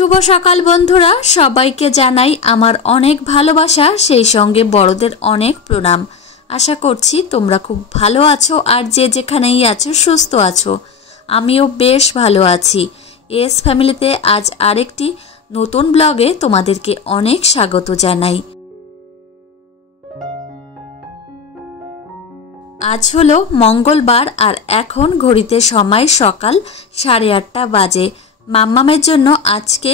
শুভ সকাল বন্ধুরা, সবাইকে জানাই আমার অনেক ভালোবাসা, সেই সঙ্গে বড়দের অনেক প্রণাম। আশা করছি তোমরা খুব ভালো আছো আর যে যেখানেই আছো সুস্থ আছো। আমিও বেশ ভালো আছি। এস ফ্যামিলিতে আজ আরেকটি নতুন ব্লগে তোমাদেরকে অনেক স্বাগত জানাই। আজ হলো মঙ্গলবার আর এখন ঘড়িতে সময় সকাল 8:30 বাজে। মাম্মামের জন্য আজকে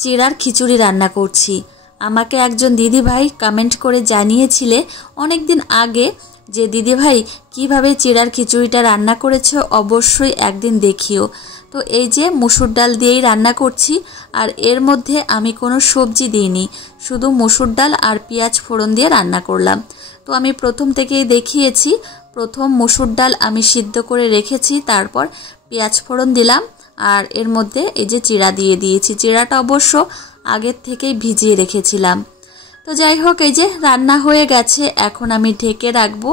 চিড়ার খিচুড়ি রান্না করছি। আমাকে একজন দিদিভাই কমেন্ট করে জানিয়েছিলে অনেক দিন আগে যে দিদিভাই কিভাবে চিড়ার খিচুড়িটা রান্না করেছো, অবশ্যই একদিন দেখিও। তো এই যে মুসুর ডাল দিয়েই রান্না করছি আর এর মধ্যে আমি কোনো সবজি দিইনি, শুধু মুসুর ডাল আর পেঁয়াজ ফোড়ন দিয়ে রান্না করলাম। তো আমি প্রথম থেকেই দেখিয়েছি, প্রথম মুসুর ডাল আমি সিদ্ধ করে রেখেছি, তারপর পেঁয়াজ ফোড়ন দিলাম আর এর মধ্যে এই যে চিড়া দিয়ে দিয়েছি। চিড়াটা অবশ্য আগের থেকেই ভিজিয়ে রেখেছিলাম। তো যাই হোক, এই যে রান্না হয়ে গেছে, এখন আমি ঢেকে রাখবো।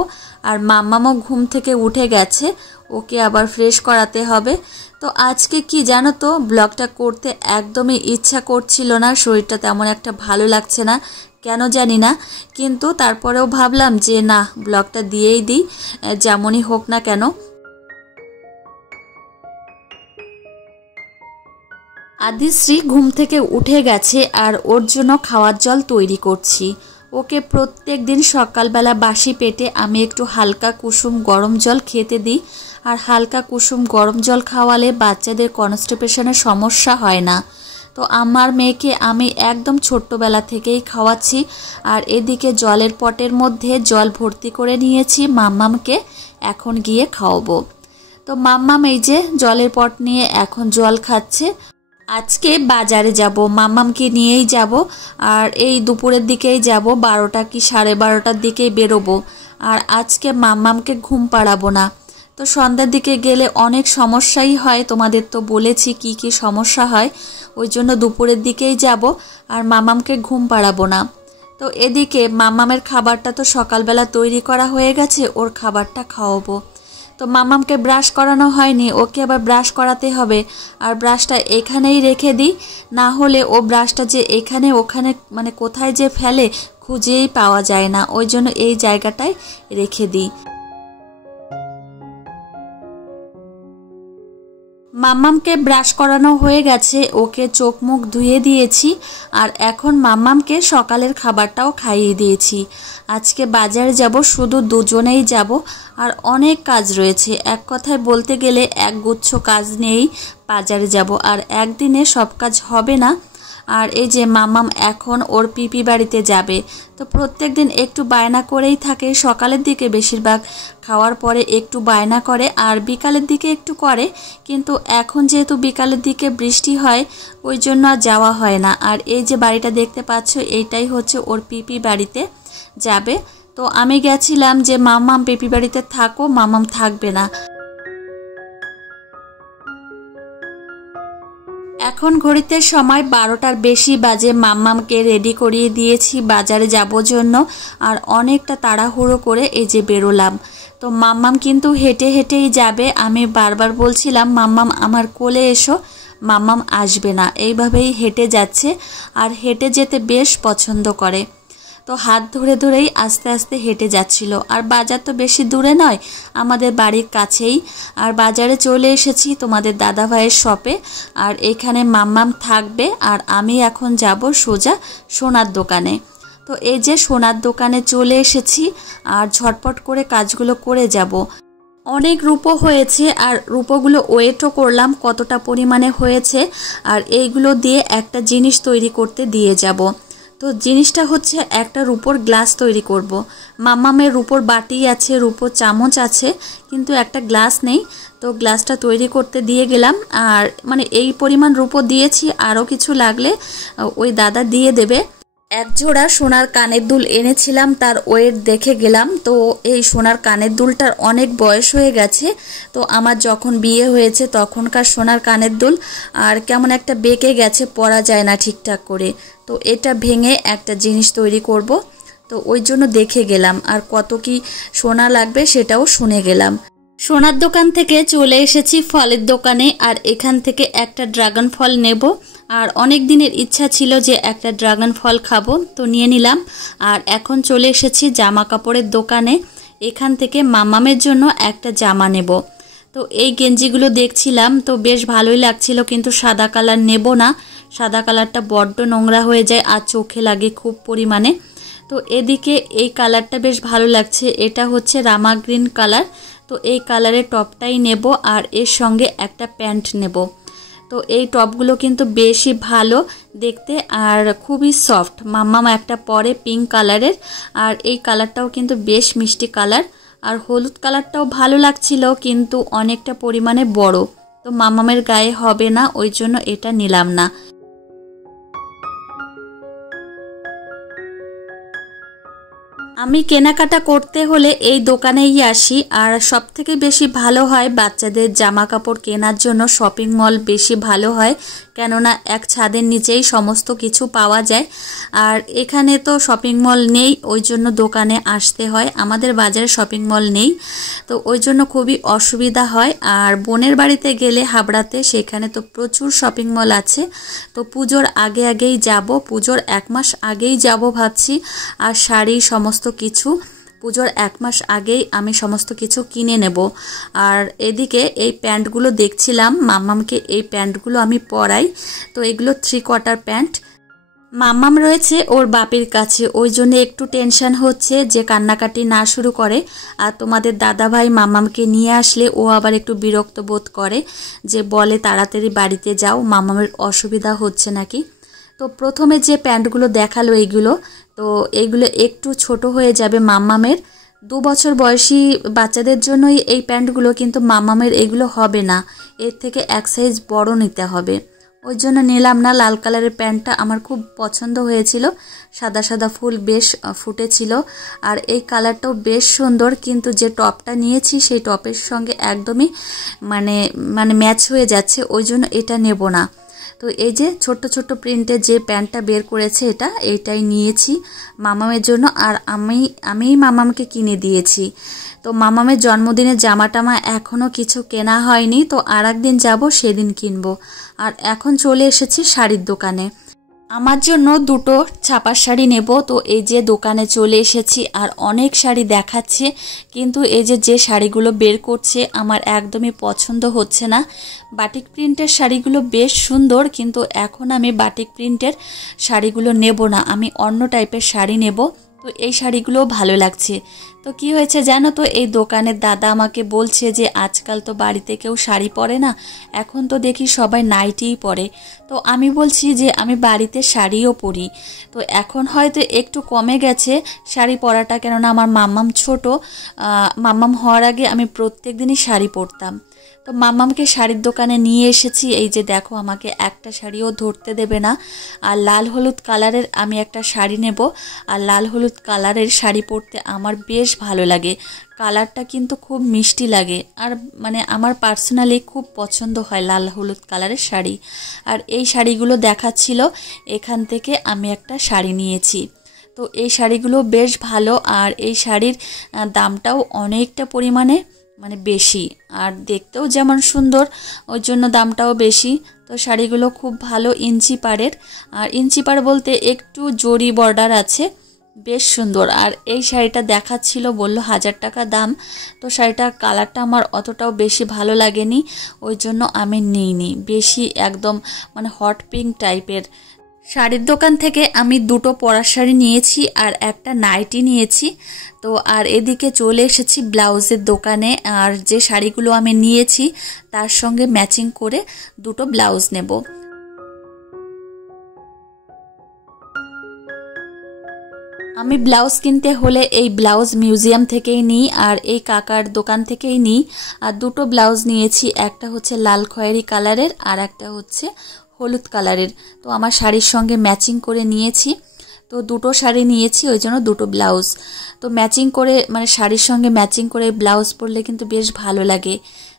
আর মাম্মামও ঘুম থেকে উঠে গেছে, ওকে আবার ফ্রেশ করাতে হবে। তো আজকে কি জানো তো, ব্লগটা করতে একদমই ইচ্ছা করছিল না, শরীরটা তেমন একটা ভালো লাগছে না, কেন জানি না। কিন্তু তারপরেও ভাবলাম যে না, ব্লগটা দিয়েই দিই, যেমনই হোক না কেন। আদিশ্রী ঘুম থেকে উঠে গেছে আর ওর জন্য খাওয়ার জল তৈরি করছি। ওকে প্রত্যেক দিন সকালবেলা বাসি পেটে আমি একটু হালকা কুসুম গরম জল খেতে দিই। আর হালকা কুসুম গরম জল খাওয়ালে বাচ্চাদের কনস্টিপেশনের সমস্যা হয় না। তো আমার মেয়েকে আমি একদম ছোট্টবেলা থেকেই খাওয়াচ্ছি। আর এদিকে জলের পটের মধ্যে জল ভর্তি করে নিয়েছি, মাম্মামকে এখন গিয়ে খাওয়াবো। তো মাম্মাম এই যে জলের পট নিয়ে এখন জল খাচ্ছে। আজকে বাজারে যাব, মাম্মামকে নিয়েই যাব। আর এই দুপুরের দিকেই যাব, 12টা কি 12:30টার দিকেই বেরোবো। আর আজকে মাম্মামকে ঘুম পাড়াবো না। তো সন্ধ্যার দিকে গেলে অনেক সমস্যাই হয়, তোমাদের তো বলেছি কি কি সমস্যা হয়। ওই জন্য দুপুরের দিকেই যাব আর মাম্মামকে ঘুম পাড়াবো না। তো এদিকে মাম্মামের খাবারটা তো সকালবেলা তৈরি করা হয়ে গেছে, ওর খাবারটা খাওয়াবো। তো মাম্মামকে ব্রাশ করানো হয়নি, ওকে আবার ব্রাশ করাতে হবে। আর ব্রাশটা এখানেই রেখে দিই, না হলে ও ব্রাশটা যে এখানে ওখানে মানে কোথায় যে ফেলে খুঁজেই পাওয়া যায় না, ওই জন্য এই জায়গাটায় রেখে দিই। মাম্মামকে ব্রাশ করানো হয়ে গেছে, ওকে চোখ মুখ ধুয়ে দিয়েছি। আর এখন মাম্মামকে সকালের খাবারটাও খাইয়ে দিয়েছি। আজকে বাজারে যাব, শুধু দুজনেই যাব। আর অনেক কাজ রয়েছে, এক কথায় বলতে গেলে একগুচ্ছ কাজ নিয়েই বাজারে যাব, আর একদিনে সব কাজ হবে না। আর এই যে মাম্মাম এখন ওর পিপি বাড়িতে যাবে। তো প্রত্যেক দিন একটু বায়না করেই থাকে, সকালের দিকে বেশিরভাগ খাওয়ার পরে একটু বায়না করে আর বিকালের দিকে একটু করে। কিন্তু এখন যেহেতু বিকালের দিকে বৃষ্টি হয়, ওই জন্য আর যাওয়া হয় না। আর এই যে বাড়িটা দেখতে পাচ্ছ, এইটাই হচ্ছে ওর পিপি বাড়িতে যাবে। তো আমি গেছিলাম যে মাম্মাম পিপি বাড়িতে থাকো, মাম্মাম থাকবে না। এখন ঘড়িতে সময় 12টার বেশি বাজে। মাম্মামকে রেডি করিয়ে দিয়েছি বাজারে যাব জন্য। আর অনেকটা তাড়াহুড়ো করে এই যে বেরোলাম। তো মাম্মাম কিন্তু হেঁটে হেঁটেই যাবে। আমি বারবার বলছিলাম মাম্মাম আমার কোলে এসো, মাম্মাম আসবে না, এইভাবেই হেঁটে যাচ্ছে। আর হেঁটে যেতে বেশ পছন্দ করে। তো হাত ধরে ধরেই আস্তে আস্তে হেঁটে যাচ্ছিল। আর বাজার তো বেশি দূরে নয়, আমাদের বাড়ির কাছেই। আর বাজারে চলে এসেছি তোমাদের দাদা ভাইয়ের শপে। আর এখানে মাম্মাম থাকবে আর আমি এখন যাব সোজা সোনার দোকানে। তো এই যে সোনার দোকানে চলে এসেছি আর ঝটপট করে কাজগুলো করে যাব। অনেক রূপো হয়েছে আর রূপোগুলো ওয়েটও করলাম কতটা পরিমাণে হয়েছে। আর এইগুলো দিয়ে একটা জিনিস তৈরি করতে দিয়ে যাব। তো জিনিসটা হচ্ছে একটা রূপোর গ্লাস তৈরি করব। মাম্মামের রূপোর বাটি আছে, রূপোর চামচ আছে, কিন্তু একটা গ্লাস নেই। তো গ্লাসটা তৈরি করতে দিয়ে গেলাম। আর মানে এই পরিমাণ রূপো দিয়েছি, আরও কিছু লাগলে ওই দাদা দিয়ে দেবে। এক জোড়া সোনার কানের দুল এনেছিলাম, তার ওয়েট দেখে গেলাম। তো এই সোনার কানের দুলটার অনেক বয়স হয়ে গেছে। তো আমার যখন বিয়ে হয়েছে তখনকার সোনার কানের দুল, আর কেমন একটা বেঁকে গেছে, পরা যায় না ঠিকঠাক করে। তো এটা ভেঙে একটা জিনিস তৈরি করব। তো ওই জন্য দেখে গেলাম, আর কত কি সোনা লাগবে সেটাও শুনে গেলাম। সোনার দোকান থেকে চলে এসেছি ফলের দোকানে। আর এখান থেকে একটা ড্রাগন ফল নেব। আর অনেক দিনের ইচ্ছা ছিল যে একটা ড্রাগন ফল খাবো, তো নিয়ে নিলাম। আর এখন চলে এসেছি জামা কাপড়ের দোকানে। এখান থেকে মাম্মামের জন্য একটা জামা নেব। তো এই গেঞ্জিগুলো দেখছিলাম, তো বেশ ভালোই লাগছিল, কিন্তু সাদা কালার নেব না, সাদা কালারটা বড্ড নোংরা হয়ে যায় আর চোখে লাগে খুব পরিমাণে। তো এদিকে এই কালারটা বেশ ভালো লাগছে, এটা হচ্ছে রামা গ্রিন কালার। তো এই কালারের টপটাই নেব আর এর সঙ্গে একটা প্যান্ট নেব। তো এই টপগুলো কিন্তু বেশি ভালো দেখতে আর খুবই সফট। মাম্মাম একটা পরে পিঙ্ক কালারের, আর এই কালারটাও কিন্তু বেশ মিষ্টি কালার। আর হলুদ কালারটাও ভালো লাগছিল, কিন্তু অনেকটা পরিমাণে বড়, তো মাম্মামের গায়ে হবে না, ওই জন্য এটা নিলাম না। আমি কেনাকাটা করতে হলে এই দোকানেই আসি। আর সবথেকে বেশি ভালো হয় বাচ্চাদের জামা কাপড় কেনার জন্য শপিং মল বেশি ভালো হয়, কেননা এক ছাদের নিচেই সমস্ত কিছু পাওয়া যায়। আর এখানে তো শপিং মল নেই, ওই জন্য দোকানে আসতে হয়। আমাদের বাজারে শপিং মল নেই, তো ওই জন্য খুবই অসুবিধা হয়। আর বোনের বাড়িতে গেলে হাবড়াতে, সেখানে তো প্রচুর শপিং মল আছে। তো পুজোর আগেই যাব, পুজোর 1 মাস আগেই যাব ভাবছি। আর শাড়ি সমস্ত কিছু পুজোর 1 মাস আগেই আমি সমস্ত কিছু কিনে নেব। আর এদিকে এই প্যান্টগুলো দেখছিলাম, মাম্মামকে এই প্যান্টগুলো আমি পরাই। তো এগুলো 3 কোয়ার্টার প্যান্ট। মাম্মাম রয়েছে ওর বাপের কাছে, ওই জন্য একটু টেনশন হচ্ছে যে কান্নাকাটি না শুরু করে। আর তোমাদের দাদা ভাই মাম্মামকে নিয়ে আসলে ও আবার একটু বিরক্ত বোধ করে, যে বলে তাড়াতাড়ি বাড়িতে যাও, মাম্মামের অসুবিধা হচ্ছে নাকি। তো প্রথমে যে প্যান্টগুলো দেখালো তো এইগুলো একটু ছোট হয়ে যাবে মাম্মামের। 2 বছর বয়সী বাচ্চাদের জন্যই এই প্যান্টগুলো, কিন্তু মাম্মামের এগুলো হবে না, এর থেকে 1 সাইজ বড় নিতে হবে। ওই জন্য নিলাম না। লাল কালারের প্যান্টটা আমার খুব পছন্দ হয়েছিল, সাদা সাদা ফুল বেশ ফুটেছিল। আর এই কালারটাও বেশ সুন্দর, কিন্তু যে টপটা নিয়েছি সেই টপের সঙ্গে একদমই মানে ম্যাচ হয়ে যাচ্ছে, ওই জন্য এটা নেব না। তো এই যে ছোট্ট ছোট্ট প্রিন্টের যে প্যান্টটা বের করেছে এইটাই নিয়েছি মামামের জন্য। আর আমি মামামকে কিনে দিয়েছি। তো মামামের জন্মদিনের জামা টামা এখনও কিছু কেনা হয়নি, তো আর একদিন যাব, সেদিন কিনবো। আর এখন চলে এসেছি শাড়ির দোকানে। আমার জন্য 2টো ছাপার শাড়ি নেব। তো এই যে দোকানে চলে এসেছি, আর অনেক শাড়ি দেখাচ্ছে, কিন্তু এই যে শাড়িগুলো বের করছে আমার একদমই পছন্দ হচ্ছে না। বাটিক প্রিন্টের শাড়িগুলো বেশ সুন্দর, কিন্তু এখন আমি বাটিক প্রিন্টের শাড়িগুলো নেব না, আমি অন্য টাইপের শাড়ি নেব। তো এই শাড়িগুলো ভালো লাগছে। তো কি হয়েছে জানো তো, এই দোকানের দাদা আমাকে বলছে যে আজকাল তো বাড়িতে কেউ শাড়ি পরে না, এখন তো দেখি সবাই নাইটিই পরে। তো আমি বলছি যে আমি বাড়িতে শাড়িও পরি। তো এখন হয়তো একটু কমে গেছে শাড়ি পরাটা, কেননা আমার মাম্মাম ছোট, মাম্মাম হওয়ার আগে আমি প্রত্যেক দিনই শাড়ি পরতাম। তো মাম্মামকে শাড়ির দোকানে নিয়ে এসেছি। এই যে দেখো, আমাকে একটা শাড়িও ধরতে দেবে না। আর লাল হলুদ কালারের আমি একটা শাড়ি নেব। আর লাল হলুদ কালারের শাড়ি পরতে আমার বেশ ভালো লাগে, কালারটা কিন্তু খুব মিষ্টি লাগে। আর আমার পার্সোনালি খুব পছন্দ হয় লাল হলুদ কালারের শাড়ি। আর এই শাড়িগুলো দেখাচ্ছিল, এখান থেকে আমি একটা শাড়ি নিয়েছি। তো এই শাড়িগুলো বেশ ভালো, আর এই শাড়ির দামটাও অনেকটা পরিমাণে বেশি, আর দেখতেও যেমন সুন্দর, ওই জন্য দামটাও বেশি। তো শাড়িগুলো খুব ভালো ইঞ্চি পাড়ের, আর ইঞ্চি পাড় বলতে একটু জরি বর্ডার আছে, বেশ সুন্দর। আর এই শাড়িটা দেখাচ্ছিল, বলল 1000 টাকা দাম। তো শাড়িটার কালারটা আমার অতটাও বেশি ভালো লাগেনি, ওই জন্য আমি নিইনি। বেশি একদম হট পিঙ্ক টাইপের। শাড়ির দোকান থেকে আমি 2টো পরার শাড়ি নিয়েছি আর একটা নাইটি নিয়েছি। তো আর এদিকে চলে এসেছি ব্লাউজের দোকানে। আর যে শাড়িগুলো আমি নিয়েছি তার সঙ্গে ম্যাচিং করে 2টো ব্লাউজ নেব। আমি ব্লাউজ কিনতে হলে এই ব্লাউজ মিউজিয়াম থেকেই নিই, আর এই কাকার দোকান থেকেই নিই। আর 2টো ব্লাউজ নিয়েছি, একটা হচ্ছে লাল খয়েরি কালারের আর একটা হচ্ছে হলুদ কালারের। তো আমার শাড়ির সঙ্গে ম্যাচিং করে নিয়েছি। তো 2টো শাড়ি নিয়েছি, ওই জন্য 2টো ব্লাউজ। তো ম্যাচিং করে শাড়ির সঙ্গে ম্যাচিং করে ব্লাউজ পরলে কিন্তু বেশ ভালো লাগে।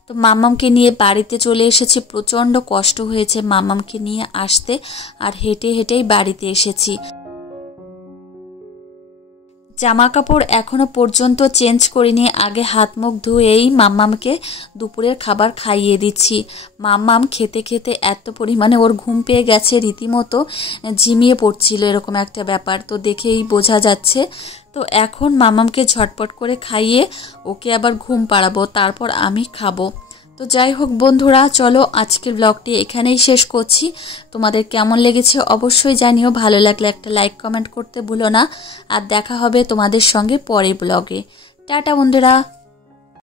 তো মাম্মামকে নিয়ে বাড়িতে চলে এসেছি। প্রচণ্ড কষ্ট হয়েছে মাম্মামকে নিয়ে আসতে, আর হেঁটে হেঁটেই বাড়িতে এসেছি। জামা কাপড় এখনো পর্যন্ত চেঞ্জ করিনি, আগে হাত মুখ ধুয়েই মাম্মামকে দুপুরের খাবার খাইয়ে দিচ্ছি। মাম্মাম খেতে খেতে এত পরিমাণে ওর ঘুম পেয়ে গেছে, রীতিমতো ঝিমিয়ে পড়ছিল, এরকম একটা ব্যাপার তো দেখেই বোঝা যাচ্ছে। তো এখন মাম্মামকে ঝটপট করে খাইয়ে ওকে আবার ঘুম পাড়াবো, তারপর আমি খাবো। তো যাই হোক বন্ধুরা, চলো আজকের ব্লগটি এখানেই শেষ করছি। তোমাদের কেমন লেগেছে অবশ্যই জানিও, ভালো লাগলে একটা লাইক কমেন্ট করতে ভুলো না। আর দেখা হবে তোমাদের সঙ্গে পরের ব্লগে। টাটা বন্ধুরা।